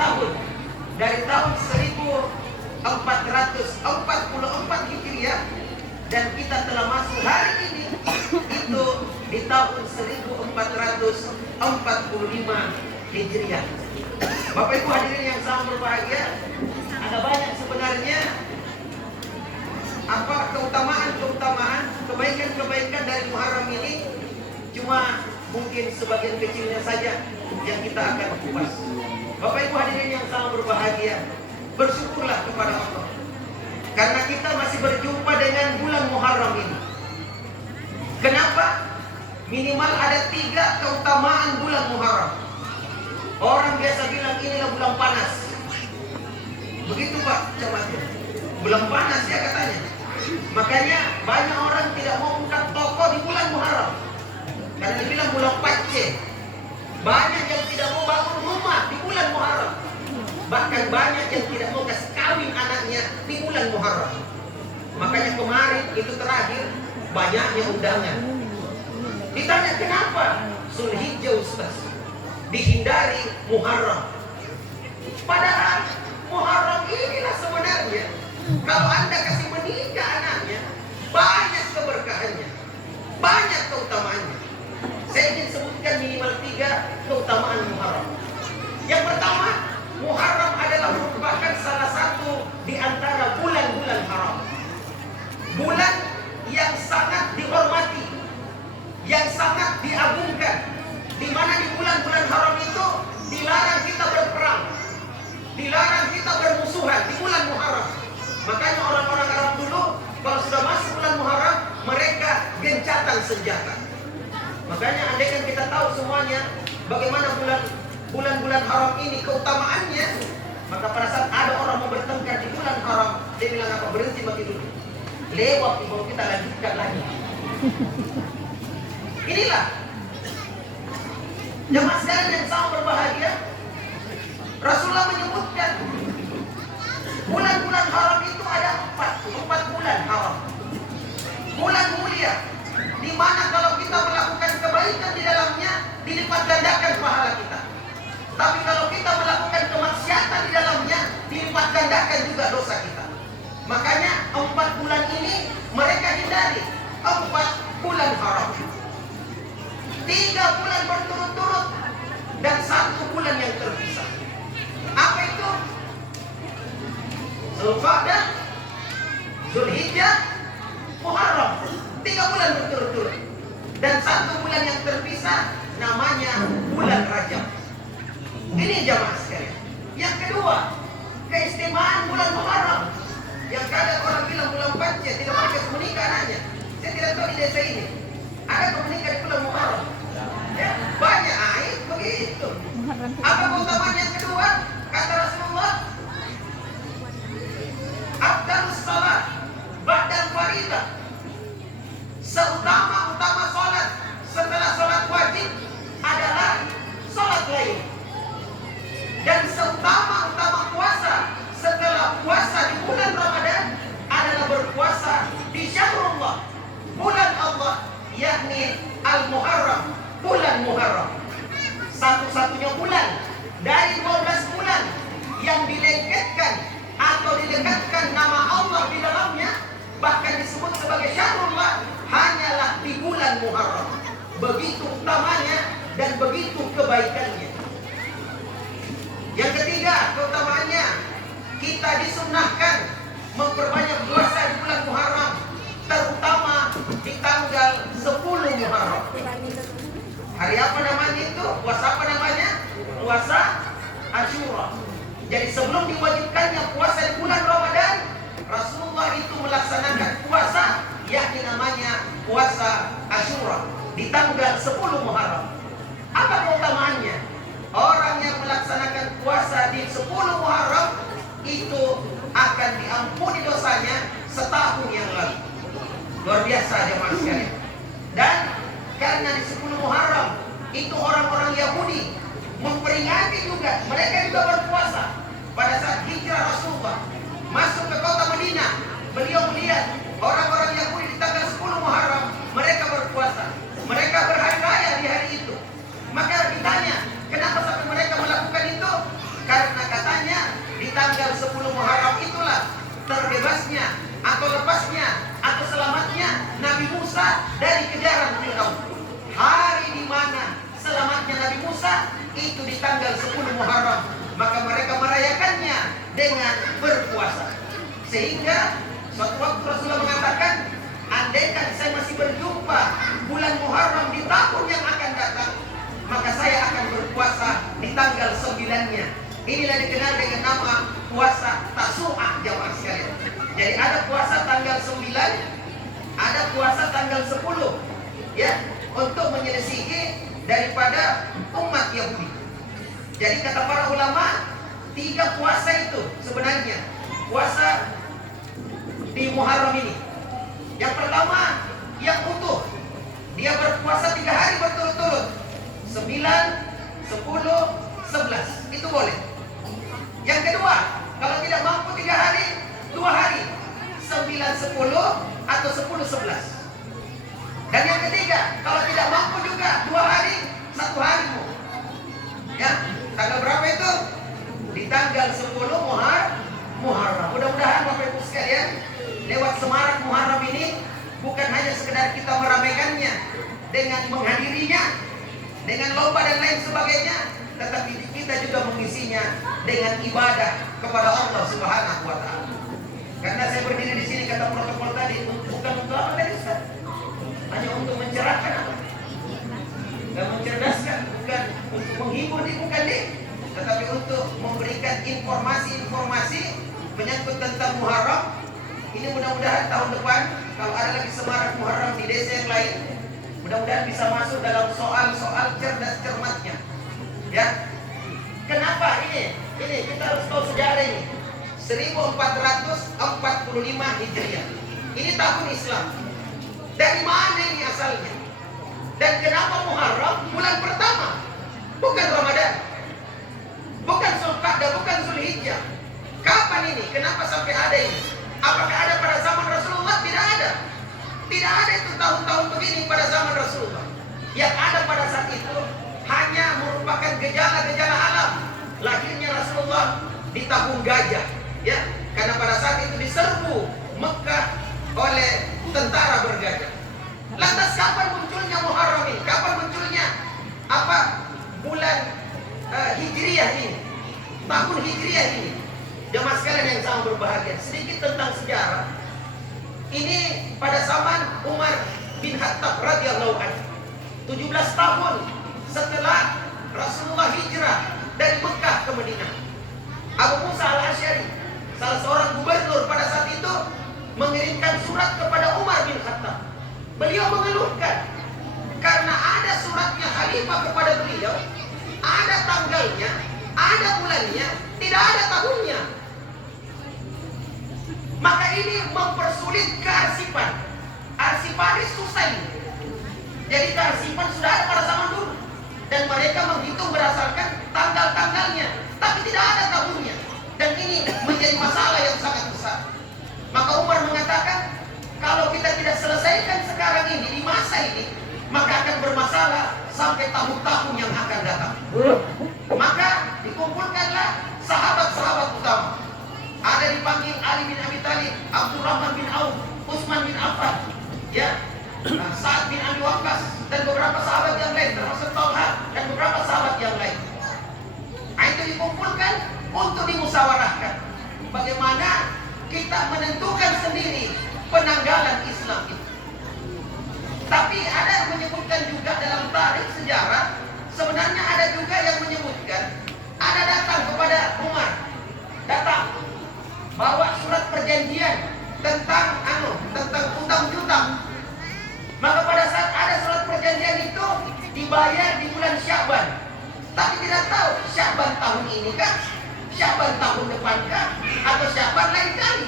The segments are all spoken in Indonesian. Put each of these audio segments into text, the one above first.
tahun dari tahun 1444 Hijriah, dan kita telah masuk hari ini itu di tahun 1445 Hijriah. Bapak Ibu hadirin yang sangat berbahagia, ada banyak sebenarnya keutamaan, kebaikan-kebaikan dari Muharram ini. Cuma mungkin sebagian kecilnya saja yang kita akan kupas. Bapak Ibu hadirin yang sangat berbahagia, bersyukurlah kepada Allah karena kita masih berjumpa dengan bulan Muharram ini. Kenapa? Minimal ada 3 keutamaan bulan Muharram. Orang biasa bilang inilah bulan panas. Begitu Pak camatnya, bulan panas ya katanya. Makanya banyak orang tidak mau buka toko di bulan Muharram karena dibilang bulan pace. Banyak yang tidak mau bangun rumah di bulan Muharram. Bahkan banyak yang tidak mau kasih kawin anaknya di bulan Muharram. Makanya kemarin itu terakhir banyaknya undangan. Ditanya kenapa? Zulhijjah Ustaz, dihindari Muharram. Padahal Muharram inilah sebenarnya kalau Anda kasih menikah anaknya, banyak keberkahannya, banyak keutamaannya. Saya ingin sebutkan minimal 3 keutamaan Muharram. Yang pertama, Muharram adalah merupakan salah satu di antara bulan-bulan haram. Bulan yang sangat dihormati, yang sangat diagungkan, di mana di bulan-bulan haram itu dilarang kita berperang, dilarang kita bermusuhan di bulan Muharram. Makanya orang-orang Arab dulu kalau sudah masuk bulan Muharram, mereka gencatan senjata. Makanya andaikan kita tahu semuanya bagaimana bulan-bulan haram ini keutamaannya, maka pada saat ada orang mau bertengkar di bulan haram, dia bilang apa? Berhenti bagi dulu, lewat baru kita lanjutkan lagi. Inilah jemaah sekalian yang sangat berbahagia. Rasulullah menyebutkan bulan-bulan haram itu ada 4 bulan haram. Bulan mulia, di mana kalau kita melakukan kebaikan di dalamnya dilipat gandakan pahala kita. Tapi kalau kita melakukan kemaksiatan di dalamnya dilipat gandakan juga dosa kita. Makanya 4 bulan ini mereka hindari, 4 bulan haram. 3 bulan berturut-turut dan 1 bulan yang terpisah. Apa itu? Zulqa'dah, Zulhijjah, Muharram. 3 bulan berturut-turut dan 1 bulan yang terpisah namanya bulan Rajab. Ini jamaah sekalian. Yang kedua, keistimewaan bulan Muharram. Yang kadang orang bilang bulan Panceh tidak boleh menikah anaknya. Saya tidak tahu di desa ini ada menikah di bulan Muharram. Ya, banyak air begitu. Apa keutamaan yang kedua? Kata Rasulullah, afdalus salat ba'dal faridah. Seutama-utama salat setelah salat wajib adalah salat lain. Dan seutama-utama puasa setelah puasa di bulan Ramadan adalah berpuasa di syahrullah, bulan Allah, yakni Al-Muharram, bulan Muharram. Satu-satunya bulan dari 12 bulan yang dilengketkan atau dilekatkan nama Allah di dalamnya, bahkan disebut sebagai syahrullah, hanyalah di bulan Muharram. Begitu utamanya dan begitu kebaikannya. Yang ketiga keutamaannya, kita disunnahkan memperbanyak puasa di bulan Muharram, terutama di tanggal 10 Muharram. Hari apa namanya itu? Puasa apa namanya? Puasa Asyura. Jadi sebelum diwajibkannya puasa di bulan Ramadan, Rasulullah itu melaksanakan puasa, yakni namanya puasa Asyura di tanggal 10 Muharram. Apa keutamaannya? Orang yang melaksanakan puasa di 10 Muharram itu akan diampuni dosanya setahun yang lalu. Luar biasa jemaah sekalian. Dan karena di 10 Muharram itu orang-orang Yahudi memperingati juga, mereka juga berpuasa. Pada saat hijrah Rasulullah masuk ke kota Madinah, beliau melihat orang-orang Yahudi di tanggal 10 Muharram mereka berpuasa, mereka berhari raya di hari itu. Maka ditanya, kenapa sampai mereka melakukan itu? Karena bebasnya atau lepasnya atau selamatnya Nabi Musa dari kejaran Firaun. Hari di mana selamatnya Nabi Musa itu di tanggal 10 Muharram, maka mereka merayakannya dengan berpuasa. Sehingga suatu waktu Rasulullah mengatakan, andaikan saya masih berjumpa bulan Muharram di tahun yang akan datang, maka saya akan berpuasa di tanggal 9-nya. Inilah dikenal dengan nama puasa Tasu'ah, jamaah sekalian. Jadi ada puasa tanggal 9, ada puasa tanggal 10, ya, untuk menyelisihi daripada umat Yahudi. Jadi kata para ulama, 3 puasa itu sebenarnya puasa di Muharram ini. Yang pertama, yang utuh, dia berpuasa 3 hari berturut-turut, 9, 10, 11, itu boleh. Yang kedua, kalau tidak mampu 3 hari, 2 hari, 9, 10 atau 10, 11. Dan yang ketiga, kalau tidak mampu juga 2 hari, 1 hari. Ya, tanggal berapa itu? Di tanggal 10 Muharram. Mudah-mudahan Bapak Ibu sekalian, lewat semarak Muharram ini bukan hanya sekedar kita meramaikannya dengan menghadirinya, dengan lomba dan lain sebagainya, tetapi kita juga mengisinya dengan ibadah kepada Allah Subhanahu wa Ta'ala. Karena saya berdiri di sini, kata protokol tadi, bukan untuk apa tadi Ustaz? Hanya untuk mencerahkan apa? Dan mencerdaskan, bukan untuk menghibur, bukan deh, tetapi untuk memberikan informasi-informasi menyangkut tentang Muharram. Ini mudah-mudahan tahun depan kalau ada lagi semarak Muharram di desa yang lain, mudah-mudahan bisa masuk dalam soal-soal cerdas cermatnya. Ya, kenapa ini kita harus tahu sejarah ini. 1445 Hijriah. Ini tahun Islam. Dari mana ini asalnya? Dan kenapa Muharram bulan pertama? Bukan Ramadan, bukan Zulqa'dah, bukan Zulhijjah. Kapan ini? Kenapa sampai ada ini? Apakah ada pada zaman Rasulullah? Tidak ada. Tidak ada itu tahun-tahun begini pada zaman Rasulullah. Yang ada pada saat itu hanya merupakan gejala-gejala alam. Lahirnya Rasulullah di tahun gajah, ya, karena pada saat itu diserbu Mekah oleh tentara bergajah. Lantas kapan munculnya Muharram ini? Kapan munculnya bulan Hijriah ini? Tahun Hijriah ini. Jemaah sekalian yang sangat berbahagia, sedikit tentang sejarah. Ini pada zaman Umar bin Khattab radhiyallahu anhu, 17 tahun setelah Rasulullah hijrah dari Mekah ke Madinah. Abu Musa al-Asy'ari, salah seorang gubernur pada saat itu, mengirimkan surat kepada Umar bin Khattab. Beliau mengeluhkan karena ada suratnya khalifah kepada beliau, ada tanggalnya, ada bulannya, tidak ada tahunnya. Maka ini mempersulit kearsipan. Arsiparis susah ini. Jadi kearsipan sudah ada pada zaman dulu, dan mereka menghitung berdasarkan tanggal-tanggalnya, tapi tidak ada tahunnya. Dan ini menjadi masalah yang sangat besar. Maka Umar mengatakan, kalau kita tidak selesaikan sekarang ini, di masa ini, maka akan bermasalah sampai tahun-tahun yang akan datang. Maka dikumpulkanlah sahabat-sahabat utama. Ada dipanggil Ali bin Abi Thalib, Abdurrahman bin Auf, Utsman bin Affan, ya, Sa'ad bin Abi Waqqas, dan beberapa sahabat yang lain, termasuk Talha dan beberapa sahabat yang lain. Itu dikumpulkan untuk dimusyawarahkan bagaimana kita menentukan sendiri penanggalan Islam itu. Tapi ada yang menyebutkan juga dalam tarikh sejarah, sebenarnya ada juga yang menyebutkan, ada datang kepada Umar, datang bawa surat perjanjian tentang utang piutang. Maka pada saat ada surat perjanjian itu dibayar di bulan Sya'ban, tapi tidak tahu Sya'ban tahun ini kah, Sya'ban tahun depan kah, atau Sya'ban lain kali.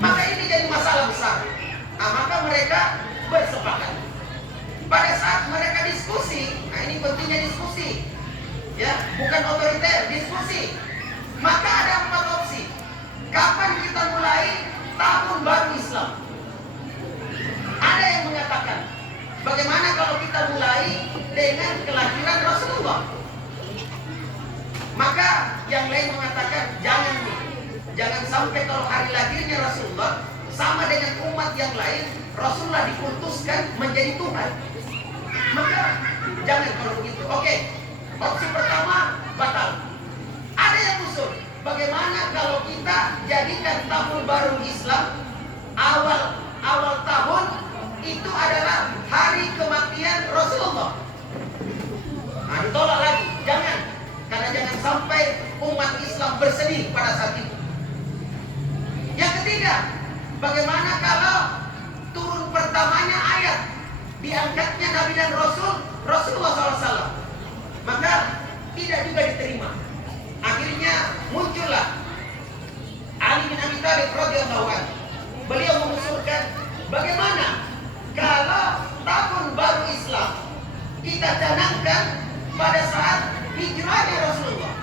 Maka ini jadi masalah besar. Maka mereka bersepakat. Pada saat mereka diskusi, ini pentingnya diskusi, ya, bukan otoriter, diskusi. Maka ada 4 opsi. Kapan kita mulai tahun baru Islam? Ada yang mengatakan, bagaimana kalau kita mulai dengan kelahiran Rasulullah? Maka yang lain mengatakan, jangan nih, Jangan sampai kalau hari lahirnya Rasulullah sama dengan umat yang lain, Rasulullah dikultuskan menjadi Tuhan. Maka jangan kalau begitu. Oke, opsi pertama batal. Ada yang usul, bagaimana kalau kita jadikan tahun baru Islam awal tahun itu adalah hari kematian Rasulullah. Nah, ditolak lagi, jangan. Karena jangan sampai umat Islam bersedih pada saat itu. Yang ketiga, bagaimana kalau turun pertamanya ayat diangkatnya Nabi dan Rasulullah SAW, maka tidak juga diterima. Akhirnya muncullah Ali bin Abi Thalib radhiyallahu anhu. Beliau mengusulkan, bagaimana kalau tahun baru Islam kita canangkan pada saat hijrahnya Rasulullah.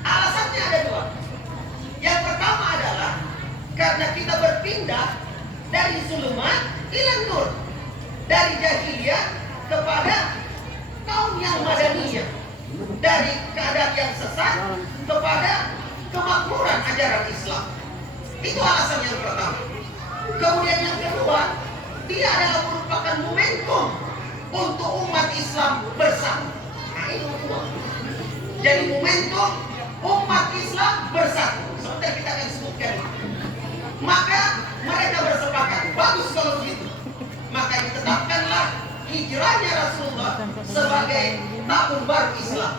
Alasannya ada dua. Yang pertama adalah karena kita berpindah dari zulumat ila nur, dari jahiliyah kepada kaum yang madaniyah, dari keadaan yang sesat kepada kemakmuran ajaran Islam. Itu alasan yang pertama. Kemudian yang kedua, dia adalah merupakan momentum untuk umat Islam bersatu. Nah, itu kedua. Jadi momentum umat Islam bersatu. Sebentar kita akan sebutkan. Maka mereka bersepakat, bagus kalau begitu. Maka ditetapkanlah hijrahnya Rasulullah sebagai tahun baru Islam.